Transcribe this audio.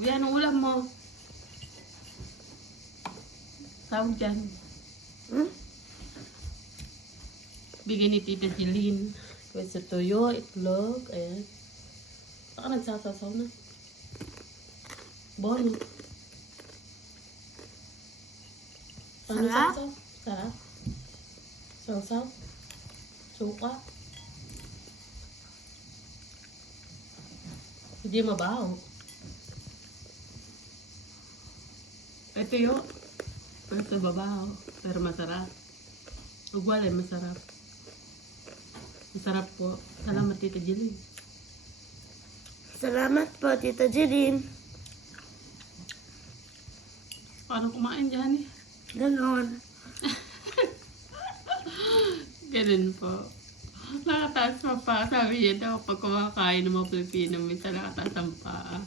Kuya, anong ulam mo? Tawag dyan. Bigay ni Tita Jeline. With sa tuyo, itlog. Ayan. Baka nagsasasaw na. Bono. Ano Sarap. sasaw? Sarap. Sausaw. Suka. Hindi mabaho. Ito yun. Ito babaho. Pero masarap. Ugwalay, masarap. Masarap po. Salamat, Tita Jeline. Salamat po, Tita Jeline. Paano kumain dyan eh? Ganon. Ganun po. Nakataas pa pa. Sabi niya daw, pag kumakain ng mga Pilipino, minsan nakataas ang paa.